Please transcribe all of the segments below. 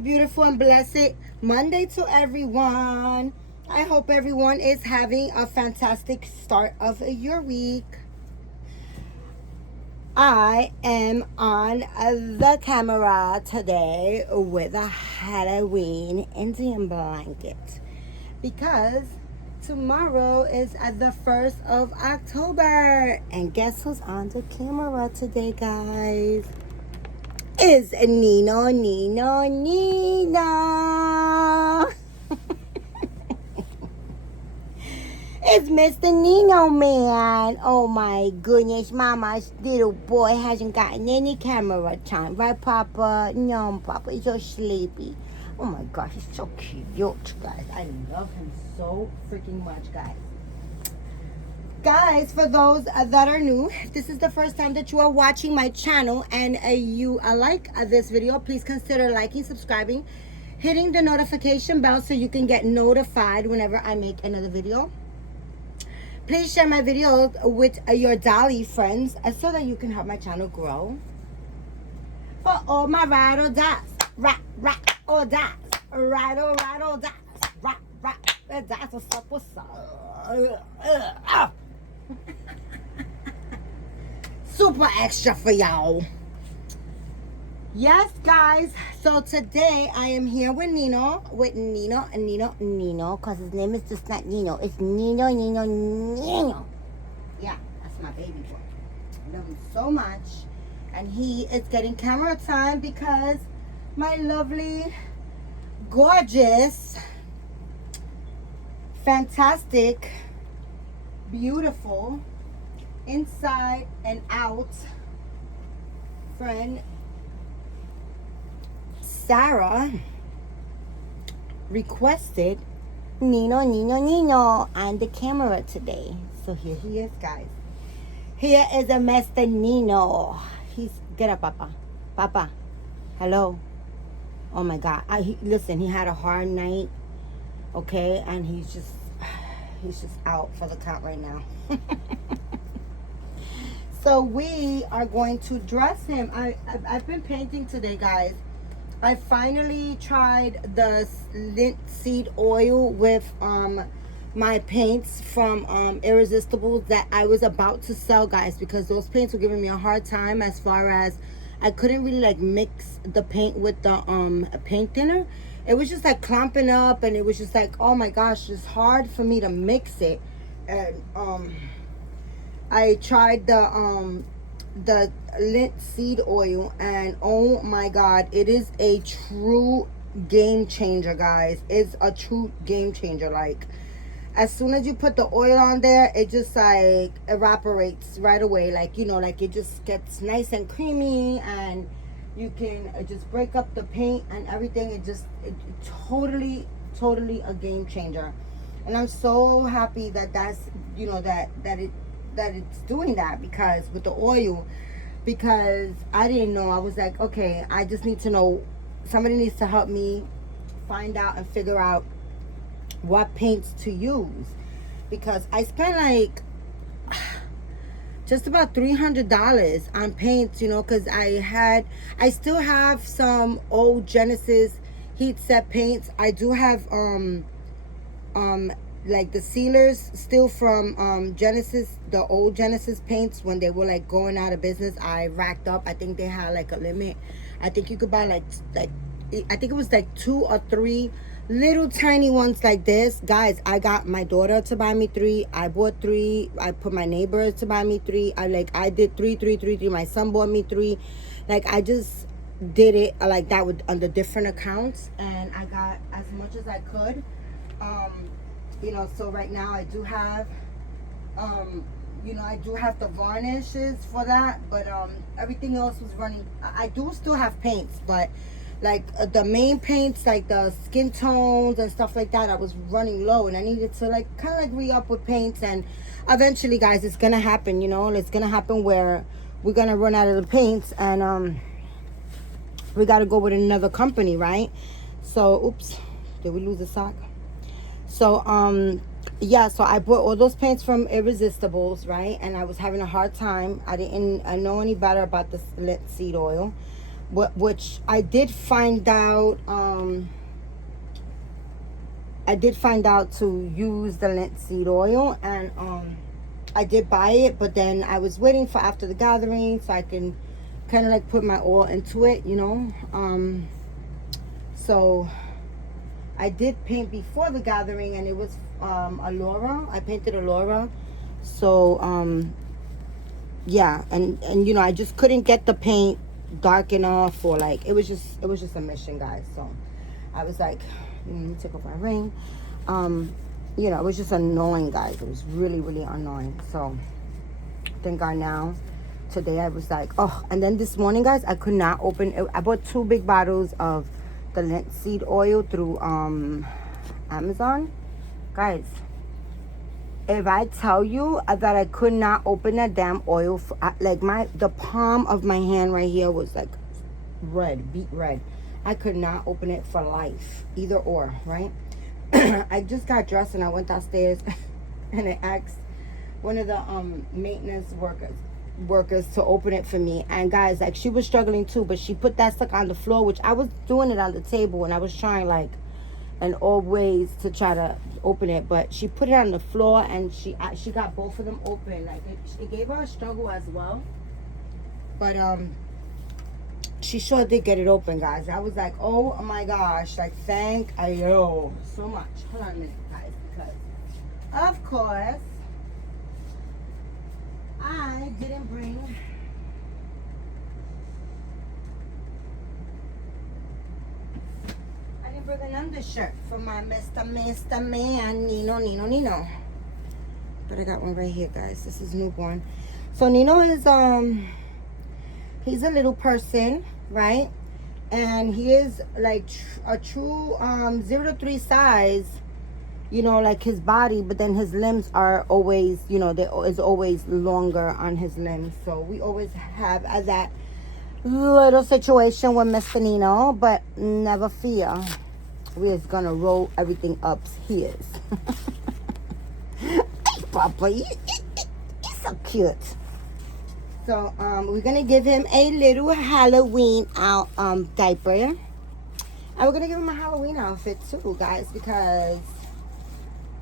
beautiful and blessed Monday to everyone. I hope everyone is having a fantastic start of your week. I am on the camera today with a Halloween Indian blanket because tomorrow is the 1st of October. And guess who's on the camera today, guys? Is Nino. It's Mr. Nino, man. Oh my goodness, Mama's little boy hasn't gotten any camera time. Right, Papa? No, Papa, he's so sleepy. Oh my gosh, he's so cute, guys. I love him so freaking much, guys. Guys, for those that are new, if this is the first time that you are watching my channel and you like this video, please consider liking, subscribing, hitting the notification bell so you can get notified whenever I make another video. Please share my videos with your dolly friends so that you can help my channel grow. For all my ride or dies, ride or dies, ride or dies, ride or dies, what's up? Super extra for y'all. Yes, guys. So today I am here with Nino, because his name is just not Nino. It's Nino. Yeah, that's my baby boy. I love him so much. And he is getting camera time because my lovely, gorgeous, fantastic, beautiful, inside and out friend Sarah requested Nino on the camera today. So here he is, guys. Here is a Mr. Nino. Get up, Papa. Hello. Oh my God. Listen, he had a hard night. Okay, and he's just out for the count right now. So we are going to dress him. I've been painting today, guys. I finally tried the linseed oil with my paints from Irresistible that I was about to sell, guys, because those paints were giving me a hard time as far as I couldn't really like mix the paint with the paint thinner. It was just like clumping up, and it was just like, oh my gosh, it's hard for me to mix it. And I tried the linseed oil, and oh my God, it is a true game changer, guys. It's a true game changer. Like, as soon as you put the oil on there, it just like evaporates right away. Like, you know, like it just gets nice and creamy, and you can just break up the paint and everything. It totally a game changer. And I'm so happy that that's, you know, that it's doing that, because with the oil, because I didn't know. I was like, okay, I just need to know. Somebody needs to help me find out and figure out what paints to use, because I spent like just about $300 on paints, you know, because I still have some old Genesis heat set paints. I do have like the sealers still from Genesis, the old Genesis paints when they were like going out of business. I racked up. I think they had like a limit. I think you could buy like I think it was like 2 or 3 little tiny ones like this. Guys, I got my daughter to buy me 3. I bought 3. I put my neighbors to buy me 3. I did 3. My son bought me 3. Like, I just did it like that with under different accounts, and I got as much as I could. You know, so right now I do have you know, I do have the varnishes for that, but everything else was running. I do still have paints, but like the main paints, like the skin tones and stuff like that, I was running low, and I needed to like kind of like re-up with paints. And eventually, guys, it's gonna happen, you know. It's gonna happen where we're gonna run out of the paints, and we gotta go with another company, right? So oops, did we lose a sock? So yeah, so I bought all those paints from Irresistibles, right? And I was having a hard time. I didn't know any better about this linseed oil. which I did find out. I did find out to use the linseed oil, and I did buy it, but then I was waiting for after the gathering so I can kind of like put my oil into it, you know. So I did paint before the gathering, and it was Allura. I painted Allura. So yeah, and you know, I just couldn't get the paint dark enough, or like it was just a mission, guys. So I was like, let me take off my ring. You know, it was just annoying, guys. It was really, really annoying. So thank God now. Today I was like, oh, and then this morning, guys, I could not open it. I bought 2 big bottles of the linseed oil through Amazon. Guys, if I tell you that I could not open that damn oil, like the palm of my hand right here was like red, beet red. I could not open it for life, either or, right? I just got dressed and I went downstairs and I asked one of the maintenance workers to open it for me. And guys, like, she was struggling too, but she put that stuff on the floor, which I was doing it on the table, and I was trying like in all ways to try to open it, but she put it on the floor, and she got both of them open. Like it gave her a struggle as well, but she sure did get it open, guys. I was like, oh my gosh, like thank you so much. Hold on a minute, guys, because of course I didn't bring an undershirt for my Mr. Man, Nino. But I got one right here, guys. This is newborn. So Nino is he's a little person, right? And he is like a true 0 to 3 size, you know, like his body, but then his limbs are always, you know, there is always longer on his limbs. So we always have that little situation with Mr. Nino, but never fear. We're just gonna roll everything up here. Hey, Papa, he's so cute. So we're gonna give him a little Halloween diaper, and we're gonna give him a Halloween outfit too, guys, because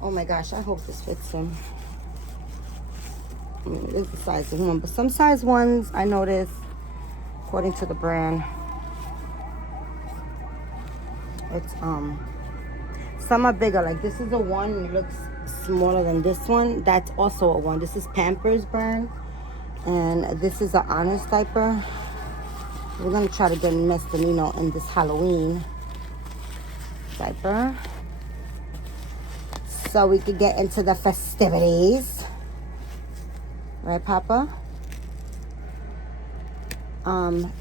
oh my gosh, I hope this fits him. I mean, this is the size of one, but some size ones I noticed, according to the brand, it's some are bigger. Like this is a 1, and it looks smaller than this one. That's also a 1. This is Pampers brand, and this is an Honest diaper. We're gonna try to get Mr. Nino in this Halloween diaper so we could get into the festivities, right, Papa?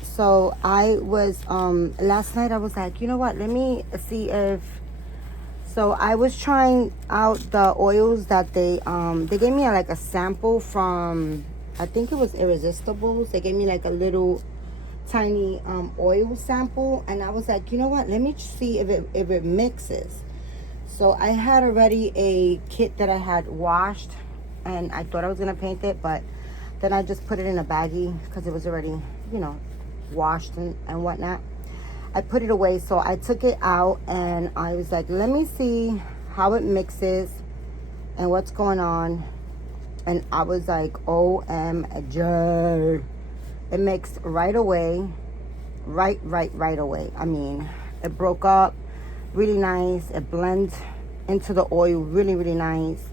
So I was last night I was like, you know what, let me see if, so I was trying out the oils that they gave me like a sample from, I think it was Irresistibles. They gave me like a little tiny oil sample, and I was like, you know what, let me see if it mixes. So I had already a kit that I had washed, and I thought I was gonna paint it, but then I just put it in a baggie because it was already, you know, washed and whatnot. I put it away, so I took it out and I was like, let me see how it mixes and what's going on. And I was like, OMG. It mixed right away. Right away. I mean, it broke up really nice. It blends into the oil really, really nice.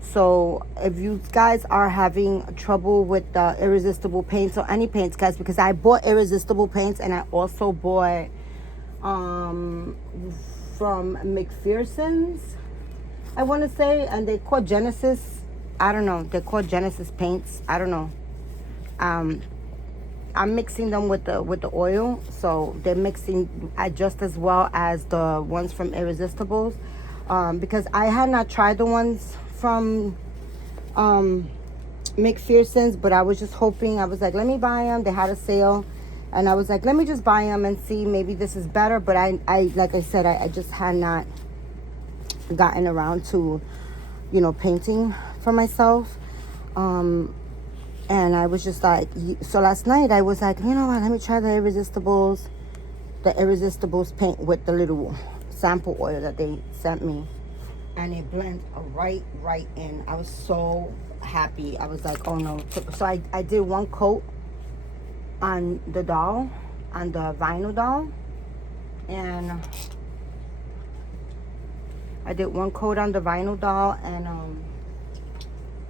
So if you guys are having trouble with the Irresistible paints or any paints, guys, because I bought Irresistible paints, and I also bought from McPherson's, I want to say, and they called Genesis. I don't know. They're called Genesis paints. I don't know. I'm mixing them with the oil, so they're mixing just as well as the ones from Irresistibles, because I had not tried the ones from McPherson's, but I was just hoping. I was like, let me buy them. They had a sale, and I was like, let me just buy them and see, maybe this is better. But I like I said, I just had not gotten around to, you know, painting for myself. And I was just like, so last night I was like, you know what, let me try the Irresistibles paint with the little sample oil that they sent me. And it blends right in. I was so happy. I was like, oh no. So I did one coat on the doll, on the vinyl doll. And I did one coat on the vinyl doll, and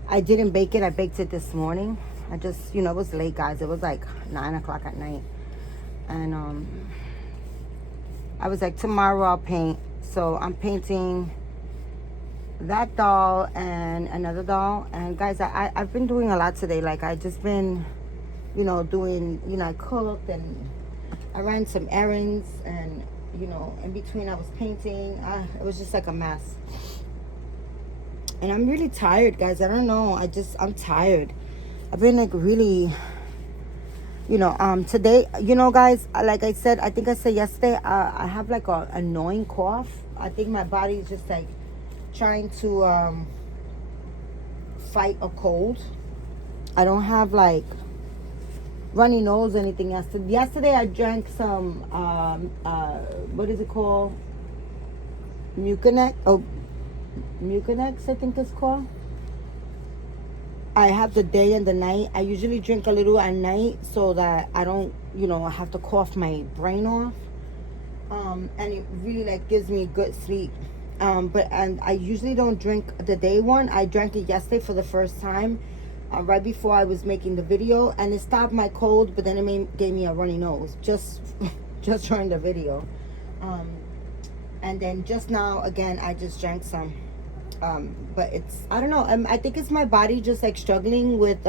I didn't bake it. I baked it this morning. I just, it was late, guys. It was like 9 o'clock at night. And I was like, tomorrow I'll paint. So I'm painting that doll and another doll. And guys, I've been doing a lot today. Like, I just been, doing, I cooked and I ran some errands, and, in between I was painting. It was just like a mess. And I'm really tired, guys. I don't know. I'm tired. I've been like really, today, guys, like I said, I think I said yesterday, I have like a annoying cough. I think my body is just like trying to fight a cold. I don't have like runny nose or anything. Yesterday I drank some, what is it called? Mucinex, I think it's called. I have the day and the night. I usually drink a little at night so that I don't, have to cough my brain off. And it really like gives me good sleep. And I usually don't drink the day one. I drank it yesterday for the first time, right before I was making the video, and it stopped my cold, but then it gave me a runny nose just during the video. And then just now again I just drank some. But it's, I don't know, I think it's my body just like struggling with,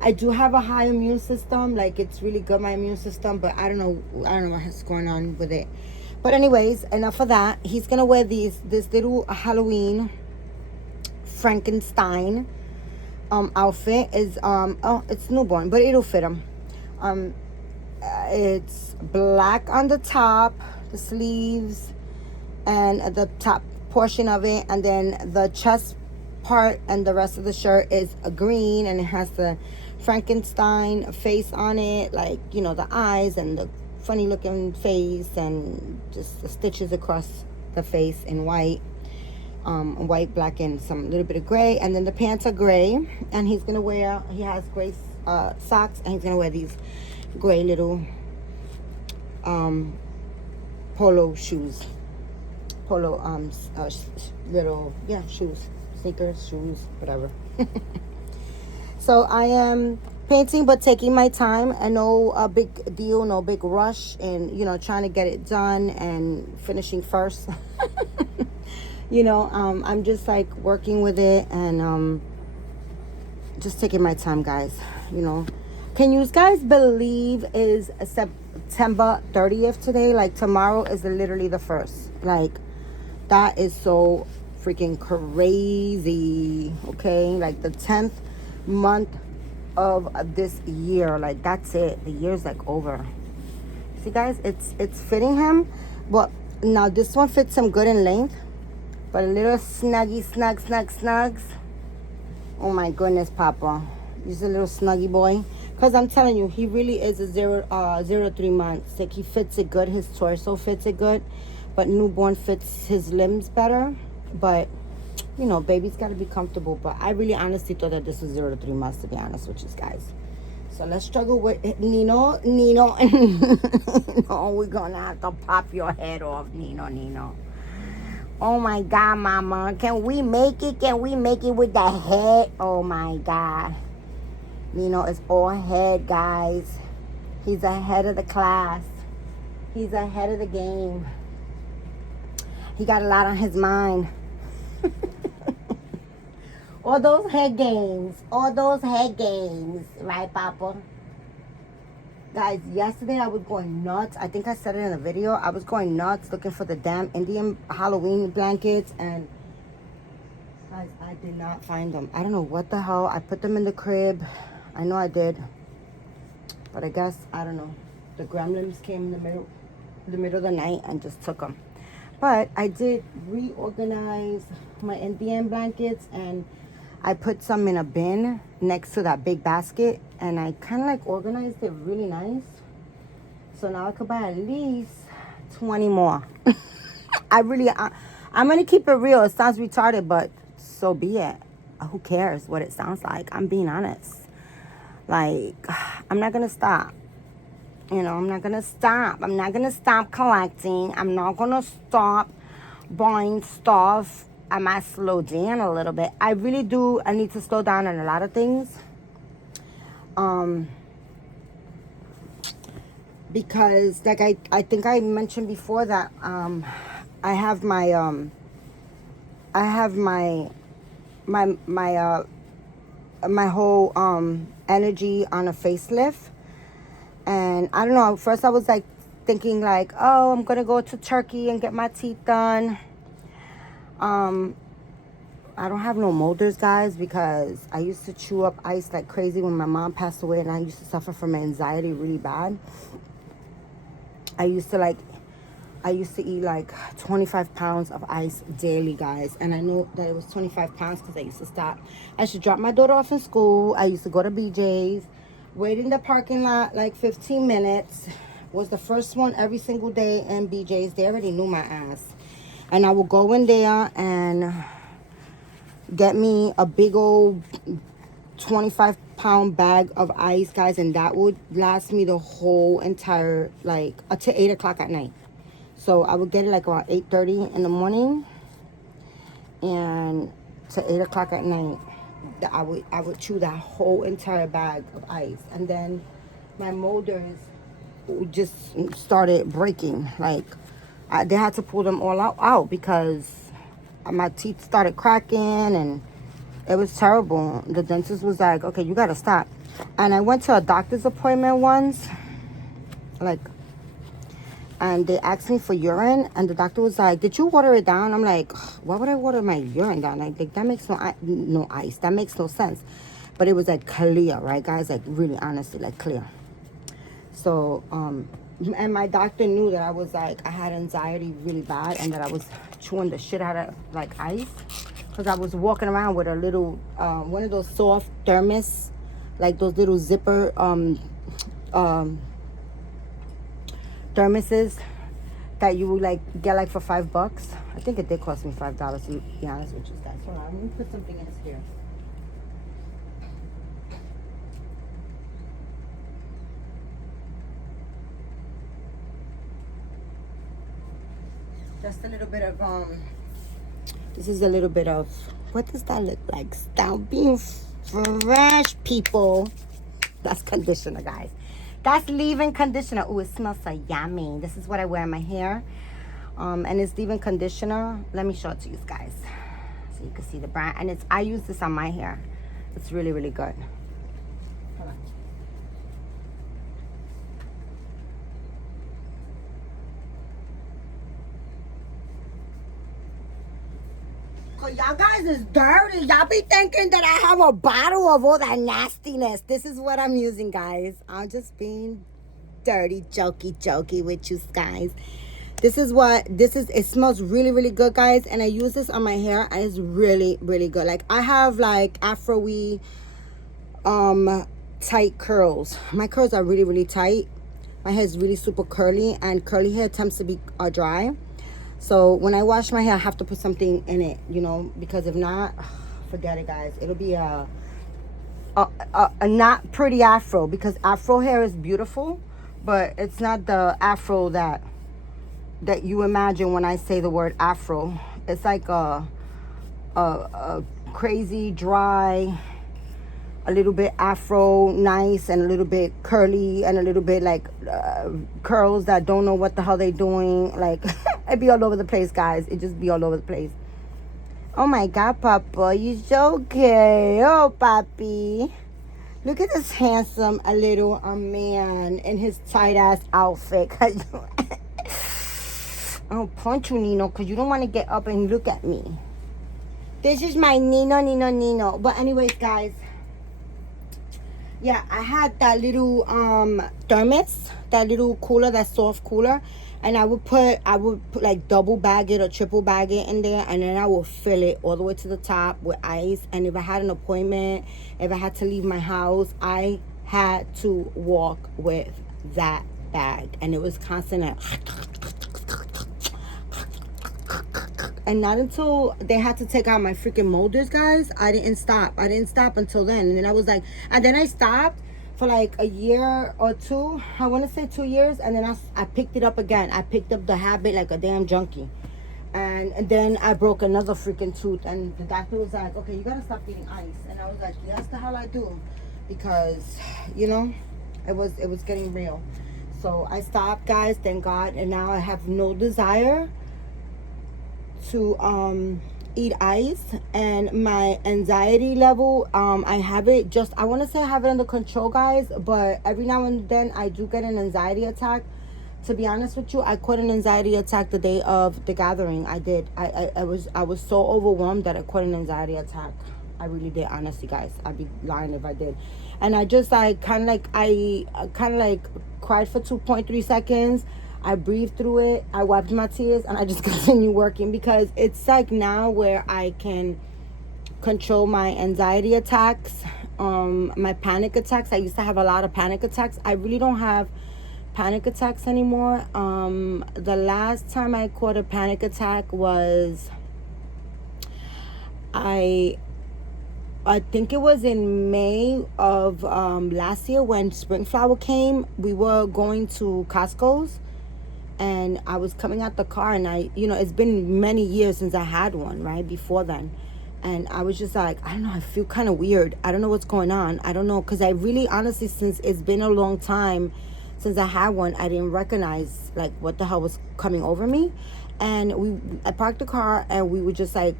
I do have a high immune system, like it's really good, my immune system, but I don't know what's going on with it. But anyways, enough of that. He's gonna wear this little Halloween Frankenstein outfit. Is it's newborn, but it'll fit him. It's black on the top, the sleeves, and the top portion of it, and then the chest part and the rest of the shirt is a green, and it has the Frankenstein face on it, like, the eyes and the funny looking face, and just the stitches across the face in white, black, and some little bit of gray. And then the pants are gray, and he has gray socks, and he's gonna wear these gray little polo shoes. Little shoes, sneakers, shoes, whatever. So I am painting, but taking my time, and no big deal, no big rush, and trying to get it done and finishing first. I'm just like working with it, and just taking my time, guys. Can you guys believe is September 30th today? Like, tomorrow is literally the 1st. Like, that is so freaking crazy. Okay, like the 10th month of this year. Like, that's it. The year's like over. See, guys, it's fitting him. But now this one fits him good in length, but a little snugs. Oh my goodness, Papa, he's a little snuggy boy. Because I'm telling you, he really is a 3 months. Like, he fits it good. His torso fits it good. But newborn fits his limbs better. But, baby's got to be comfortable. But I really honestly thought that this was 0 to 3 months, to be honest with you guys. So let's struggle with Nino. No, we're going to have to pop your head off, Nino. Oh, my God, Mama. Can we make it? Can we make it with the head? Oh, my God. Nino is all head, guys. He's ahead of the class. He's ahead of the game. He got a lot on his mind. All those head games. Right, Papa? Guys, yesterday I was going nuts. I think I said it in the video. I was going nuts looking for the damn Indian Halloween blankets. And guys, I did not find them. I don't know what the hell. I put them in the crib. I know I did. But I guess, I don't know. The gremlins came in the middle of the night and just took them. But I did reorganize my Indian blankets, and I put some in a bin next to that big basket, and I kind of like organized it really nice. So now I could buy at least 20 more. I'm going to keep it real. It sounds retarded, but so be it. Who cares what it sounds like? I'm being honest. Like, I'm not going to stop. You know, I'm not going to stop. I'm not going to stop collecting. I'm not going to stop buying stuff. I might slow down a little bit. I really do. I need to slow down on a lot of things. Because like I think I mentioned before that I have my whole energy on a facelift. And I don't know, first I was like thinking like, oh, I'm gonna go to Turkey and get my teeth done. I don't have no molders, guys, because I used to chew up ice like crazy when my mom passed away, and I used to suffer from anxiety really bad. I used to eat like 25 pounds of ice daily, guys. And I know that it was 25 pounds because I used to stop. I used to drop my daughter off in school. I used to go to BJ's, wait in the parking lot like 15 minutes. Was the first one every single day in BJ's. They already knew my ass. And I would go in there and get me a big old 25-pound bag of ice, guys, and that would last me the whole entire, like, to 8 o'clock at night. So I would get it like around 8:30 in the morning, and to 8 o'clock at night, I would chew that whole entire bag of ice. And then my molders just started breaking. Like, they had to pull them all out because my teeth started cracking, and it was terrible. The dentist was like, okay, you gotta stop. And I went to a doctor's appointment once, like, and they asked me for urine, and the doctor was like, did you water it down? I'm like, why would I water my urine down? Like that makes no ice. That makes no sense. But it was like clear, right, guys? Like, really, honestly, like clear. So, and my doctor knew that I was like, I had anxiety really bad, and that I was chewing the shit out of like ice. Because I was walking around with a little, one of those soft thermos, like those little zipper thermoses that you would like get like for $5. I think it did cost me $5 to be honest with you guys. Hold on, let me put something in here. Just a little bit of this is a little bit of, what does that look like? Stop being fresh, people. That's conditioner, guys. That's leave-in conditioner. Oh, it smells so yummy. This is what I wear in my hair. And it's leave-in conditioner. Let me show it to you guys so you can see the brand. And I use this on my hair. It's really, really good. Hold on. Cause y'all guys is dirty. Y'all be thinking that I have a bottle of all that nastiness. This is what I'm using, guys. I'm just being dirty, jokey with you guys. This is, it smells really, really good, guys. And I use this on my hair, and it's really, really good. Like, I have like afro-y tight curls. My curls are really, really tight. My hair is really super curly, and curly hair tends to be dry. So when I wash my hair, I have to put something in it, you know, because if not, forget it, guys. It'll be a not pretty afro, because afro hair is beautiful, but it's not the afro that you imagine when I say the word afro. It's like a crazy, dry, a little bit afro, nice, and a little bit curly, and a little bit like curls that don't know what the hell they're doing. Like, it be all over the place, guys. It just be all over the place. Oh my God, Papa, you so okay. Oh, Papi. Look at this handsome little man in his tight-ass outfit. I'll punch you, Nino, because you don't want to get up and look at me. This is my Nino. But anyways, guys, Yeah, I had that little thermos, that little cooler, that soft cooler, and I would put like double bag it or triple bag it in there, and then I will fill it all the way to the top with ice. And if I had an appointment, if I had to leave my house, I had to walk with that bag, and it was constant. And not until they had to take out my freaking molders, guys, I didn't stop. I didn't stop until then. And then I was like, and then I stopped for like a year or two. I want to say 2 years. And then I picked it up again. I picked up the habit like a damn junkie. And then I broke another freaking tooth. And the doctor was like, okay, you got to stop eating ice. And I was like, yes, the hell I do. Because, you know, it was getting real. So I stopped, guys, thank God. And now I have no desire to eat ice. And my anxiety level, I have it just, I want to say I have it under control, guys, but every now and then I do get an anxiety attack. To be honest with you, I caught an anxiety attack the day of the gathering. I did. I was so overwhelmed that I caught an anxiety attack. I really did, honestly, guys. I'd be lying if I did. And I just like kind of like cried for 2.3 seconds. I breathed through it. I wiped my tears, and I just continue working, because it's like now where I can control my anxiety attacks, my panic attacks. I used to have a lot of panic attacks. I really don't have panic attacks anymore. The last time I caught a panic attack was I think it was in May of last year when Spring Flower came. We were going to Costco's, and I was coming out the car, and it's been many years since I had one, right, before then. And I was just like, I don't know, I feel kind of weird. I don't know what's going on. I don't know, because I really, honestly, since it's been a long time since I had one, I didn't recognize, like, what the hell was coming over me. And I parked the car, and we were just like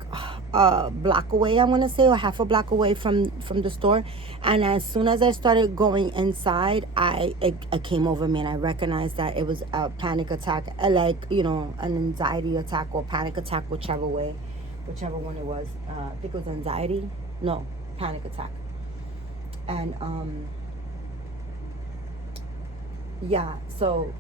a block away, I want to say, or half a block away from the store. And as soon as I started going inside, it came over me, and I recognized that it was a panic attack, like, an anxiety attack or panic attack, whichever one it was. I think it was anxiety. No, panic attack. And yeah, so,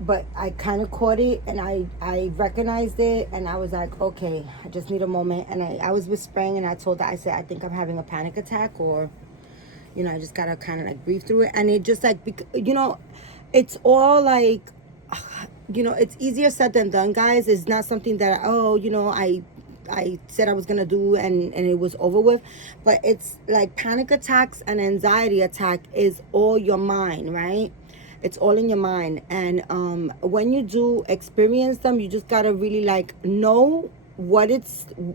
but I kind of caught it, and I recognized it, and I was like, okay, I just need a moment. And I was whispering, and I told her, I said, I think I'm having a panic attack, or, I just gotta kind of like breathe through it. And it just like, it's all like, it's easier said than done, guys. It's not something that, I said I was gonna do, and it was over with. But it's like panic attacks and anxiety attack is all your mind, right? It's all in your mind. And when you do experience them, you just gotta really like know what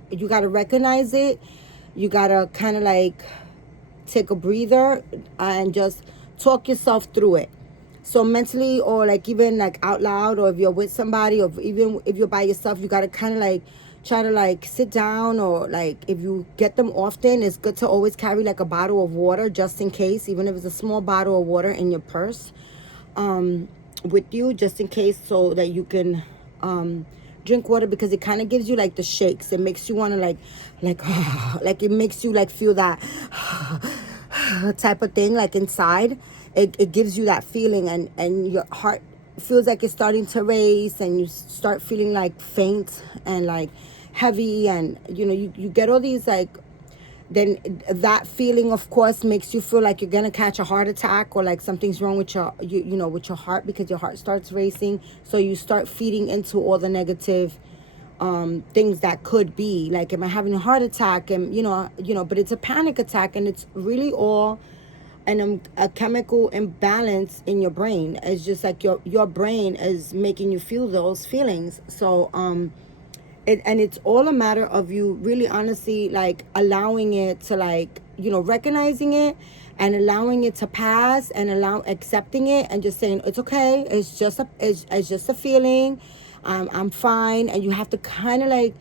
you gotta recognize it. You gotta kind of like take a breather and just talk yourself through it. So mentally, or like even like out loud, or if you're with somebody, or even if you're by yourself, you gotta kind of like try to like sit down, or like if you get them often, it's good to always carry like a bottle of water just in case, even if it's a small bottle of water in your purse with you, just in case, so that you can drink water, because it kind of gives you like the shakes. It makes you want to like like it makes you like feel that type of thing like inside. It gives you that feeling, and your heart feels like it's starting to race, and you start feeling like faint and like heavy, and you get all these like, then that feeling of course makes you feel like you're gonna catch a heart attack, or like something's wrong with your with your heart, because your heart starts racing. So you start feeding into all the negative things that could be like, am I having a heart attack? And but it's a panic attack, and it's really all a chemical imbalance in your brain. It's just like your brain is making you feel those feelings. So it's all a matter of you really honestly like allowing it to like recognizing it, and allowing it to pass, and accepting it, and just saying it's okay, it's just a feeling, I'm fine. And you have to kind of like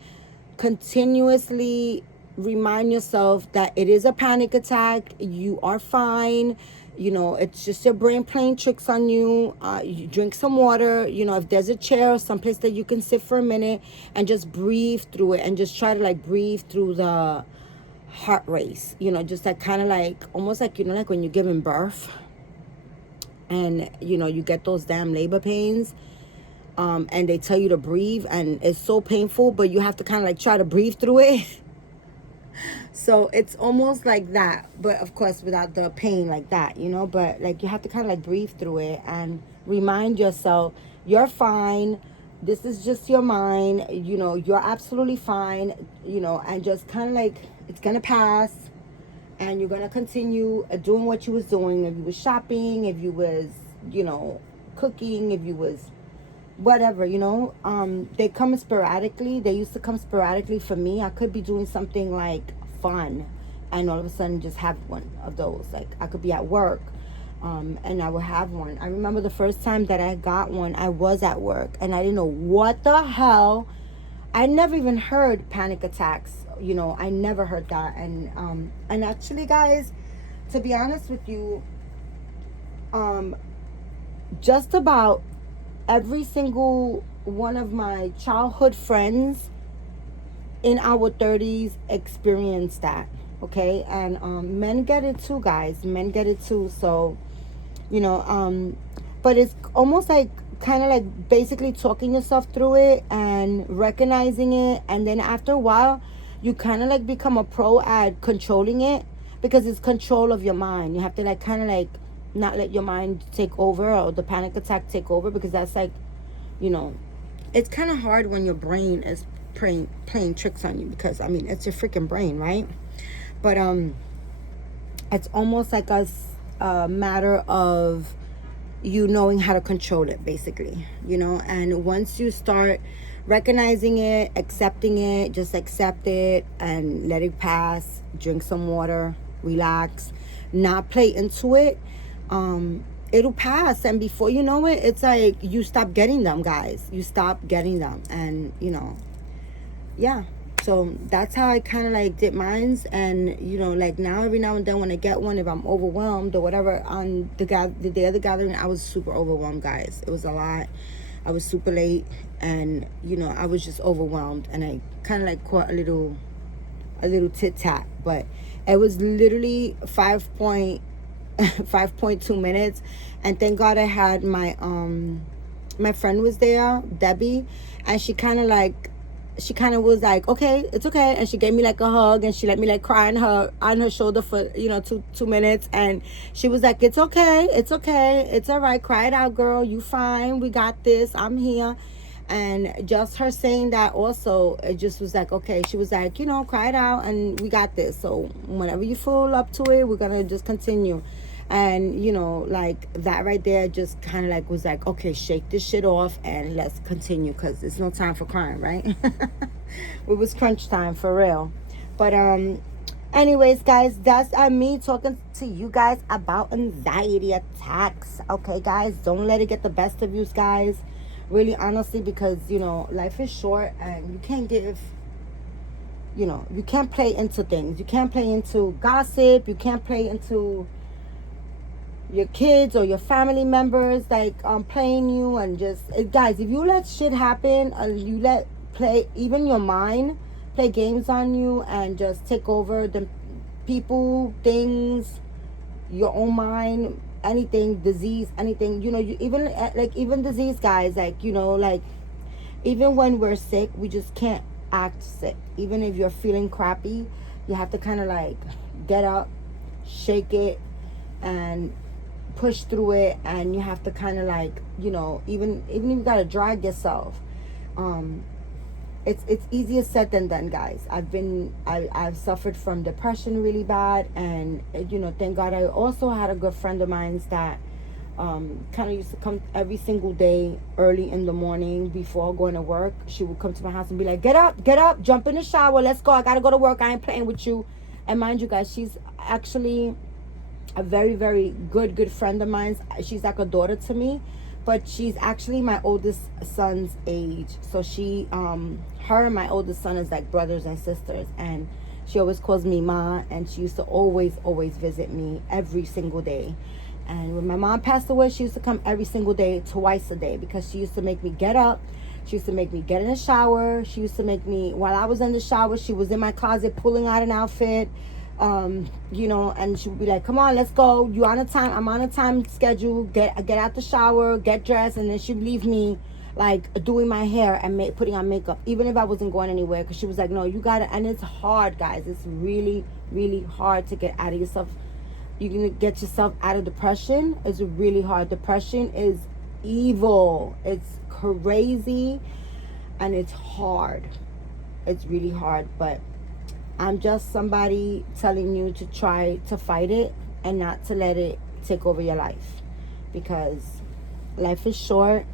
continuously remind yourself that it is a panic attack, you are fine. It's just your brain playing tricks on you. You drink some water, if there's a chair or someplace that you can sit for a minute, and just breathe through it, and just try to like breathe through the heart race, you know, just like kind of like almost like, you know, like when you're giving birth and, you know, you get those damn labor pains, and they tell you to breathe and it's so painful, but you have to kind of like try to breathe through it. So it's almost like that, but of course without the pain like that, you know, but like you have to kind of like breathe through it and remind yourself you're fine. This is just your mind, you know, you're absolutely fine, you know, and just kind of like it's gonna pass and you're gonna continue doing what you was doing. If you was shopping, if you was, you know, cooking, if you was whatever, you know, they come sporadically. They used to come sporadically for me. I could be doing something like fun and all of a sudden just have one of those. Like I could be at work, and I would have one. I remember the first time that I got one, I was at work and I didn't know what the hell. I never even heard panic attacks, you know, I never heard that. And actually guys, to be honest with you, just about every single one of my childhood friends in our 30s experienced that. Okay, and men get it too, guys. Men get it too. So, you know, but it's almost like kind of like basically talking yourself through it and recognizing it, and then after a while you kind of like become a pro at controlling it, because it's control of your mind. You have to like kind of like not let your mind take over or the panic attack take over, because that's like, you know, it's kind of hard when your brain is playing tricks on you, because I mean it's your freaking brain, right? But it's almost like a matter of you knowing how to control it, basically, you know. And once you start recognizing it, accepting it, just accept it and let it pass. Drink some water, relax, not play into it. It'll pass, and before you know it, it's like you stop getting them, guys. You stop getting them, and you know, yeah. So that's how I kind of like did mines. And you know, like now every now and then when I get one, if I'm overwhelmed or whatever, on the day of the gathering, I was super overwhelmed, guys. It was a lot. I was super late, and you know, I was just overwhelmed, and I kind of like caught a little tit tat, but it was literally 5.2 minutes. And thank God I had my my friend was there, Debbie, and she kind of was like, okay, it's okay, and she gave me like a hug, and she let me like cry on her shoulder for, you know, two minutes, and she was like, it's okay, it's all right, cry it out, girl, you fine, we got this, I'm here. And just her saying that also, it just was like, okay, she was like, you know, cry it out and we got this. So whenever you feel up to it, we're gonna just continue. And you know, like that right there just kind of like was like, okay, shake this shit off and let's continue, because there's no time for crying, right? It was crunch time for real. But anyways guys, that's me talking to you guys about anxiety attacks. Okay guys, don't let it get the best of you guys, really, honestly, because you know, life is short and you can't give, you know, you can't play into things. You can't play into gossip. You can't play into your kids or your family members like playing you. And just guys, if you let shit happen, you let play even your mind play games on you and just take over the people, things, your own mind, anything, disease, anything, you know, you even like even disease, guys, like, you know, like even when we're sick, we just can't act sick. Even if you're feeling crappy, you have to kind of like get up, shake it, and push through it. And you have to kind of like, you know, even if you gotta drag yourself, it's easier said than done, guys. I've suffered from depression really bad, and you know, thank God I also had a good friend of mine that kind of used to come every single day early in the morning before going to work. She would come to my house and be like, get up, jump in the shower, let's go, I gotta go to work, I ain't playing with you. And mind you guys, she's actually a very, very good friend of mine. She's like a daughter to me, but she's actually my oldest son's age. So she her and my oldest son is like brothers and sisters, and she always calls me Ma, and she used to always visit me every single day. And when my mom passed away, she used to come every single day, twice a day, because she used to make me get up, She used to make me get in the shower. She used to make me, while I was in the shower, she was in my closet pulling out an outfit. You know, and she would be like, come on, let's go. You on a time, I'm on a time schedule. Get out the shower, get dressed, and then she'd leave me like doing my hair and putting on makeup, even if I wasn't going anywhere, because she was like, no, you gotta. And it's hard, guys. It's really, really hard to get out of yourself. You can get yourself out of depression. It's really hard. Depression is evil. It's crazy, and it's hard. It's really hard, but I'm just somebody telling you to try to fight it and not to let it take over your life, because life is short,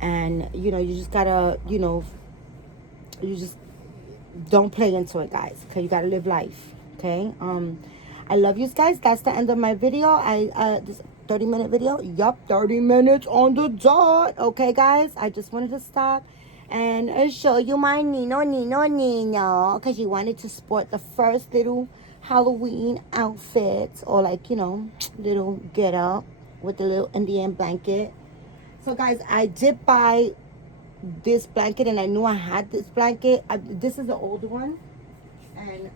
and you know, you just gotta, you know, you just don't play into it, guys. Okay, you gotta live life. Okay. I love you guys. That's the end of my video. This 30-minute video. Yup, 30 minutes on the dot. Okay, guys. I just wanted to stop and show you my Nino, because you wanted to sport the first little Halloween outfit, or like, you know, little get up with the little Indian blanket. So guys, I did buy this blanket, and I knew I had this blanket. This is the old one, and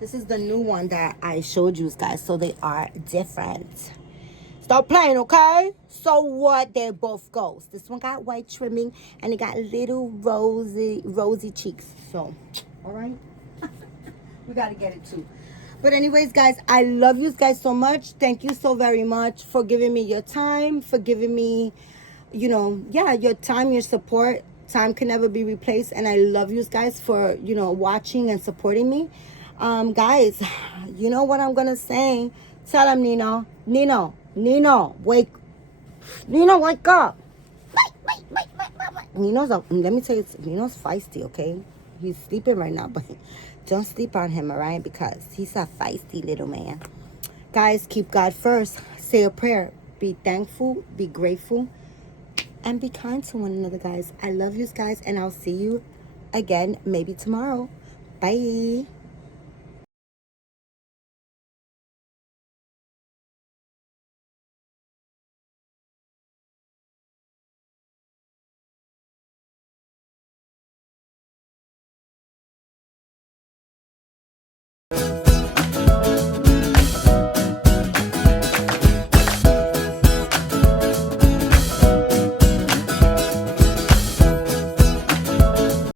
this is the new one that I showed you guys. So they are different. Stop playing, okay? So what? They're both ghosts. This one got white trimming, and it got little rosy cheeks. So, all right. We got to get it too. But anyways, guys, I love you guys so much. Thank you so very much for giving me your time, for giving me, you know, yeah, your time, your support. Time can never be replaced. And I love you guys for, you know, watching and supporting me. Guys, you know what I'm going to say? Tell them, Nino, wake. Nino, wake up. Nino's up. Let me tell you, Nino's feisty, okay? He's sleeping right now, but don't sleep on him, all right? Because he's a feisty little man. Guys, keep God first. Say a prayer. Be thankful, be grateful, and be kind to one another, guys. I love you guys, and I'll see you again maybe tomorrow. Bye.